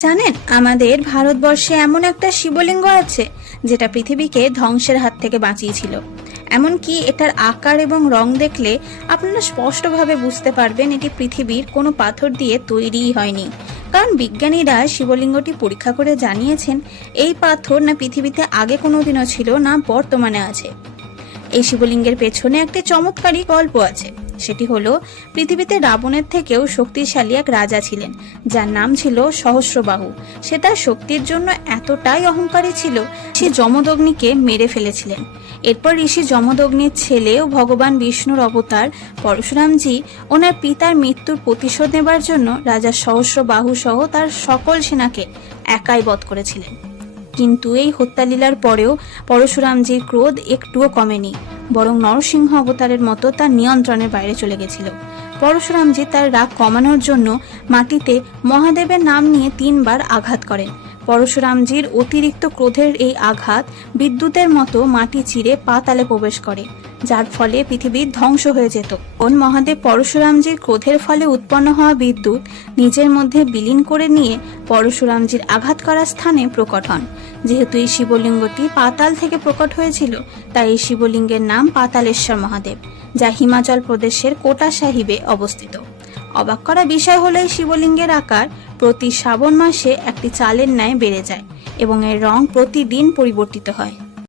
জানেন, আমাদের ভারতবর্ষে এমন একটা শিবলিঙ্গ আছে যেটা পৃথিবীকে ধ্বংসের হাত থেকে বাঁচিয়েছিল। এমনকি এটার আকার এবং রং দেখলে আপনারা স্পষ্টভাবে বুঝতে পারবেন এটি পৃথিবীর কোনো পাথর দিয়ে তৈরিই হয়নি। কারণ বিজ্ঞানীরা শিবলিঙ্গটি পরীক্ষা করে জানিয়েছেন এই পাথর না পৃথিবীতে আগে কোনোদিনও ছিল, না বর্তমানে আছে। এই শিবলিঙ্গের পেছনে একটি চমৎকারী গল্প আছে। সেটি হলো, পৃথিবীতে রাবণের থেকেও শক্তিশালী এক রাজা ছিলেন যার নাম ছিল সহস্রবাহু। সে তার শক্তির জন্য এতটাই অহংকারী ছিল, সে যমদগ্নিকে মেরে ফেলেছিলেন। এরপর ঋষি যমদগ্নির ছেলে ও ভগবান বিষ্ণুর অবতার পরশুরামজি ওনার পিতার মৃত্যুর প্রতিশোধ নেবার জন্য রাজা সহস্রবাহু সহ তার সকল সেনাকে একাই বধ করেছিলেন। কিন্তু এই হত্যালীলার পরেও পরশুরামজির ক্রোধ একটুও কমেনি, বরং নরসিংহ অবতারের মতো তার নিয়ন্ত্রণের বাইরে চলে গেছিল। পরশুরামজি তার রাগ কমানোর জন্য মাটিতে মহাদেবের নাম নিয়ে 3 বার আঘাত করেন। পরশুরামজির অতিরিক্ত ক্রোধের এই আঘাত বিদ্যুতের মতো মাটি চিরে পাতালে প্রবেশ করে, যার ফলে পৃথিবী ধ্বংস হয়ে যেত। মহাদেব পরশুরামজির ক্রোধের ফলে উৎপন্ন হওয়া বিদ্যুৎ নিজের মধ্যে বিলীন করে নিয়ে পরশুরামজির আঘাত করা স্থানে প্রকট হন। যেহেতু এই শিবলিঙ্গটি পাতাল থেকে প্রকট হয়েছিল, তাই এই শিবলিঙ্গের নাম পাতালেশ্বর মহাদেব, যা হিমাচল প্রদেশের কোটা সাহিবে অবস্থিত। অবাক করা বিষয় হলো, এই শিবলিঙ্গের আকার প্রতি শ্রাবণ মাসে একটি চালের ন্যায় বেড়ে যায় এবং এর রং প্রতিদিন পরিবর্তিত হয়।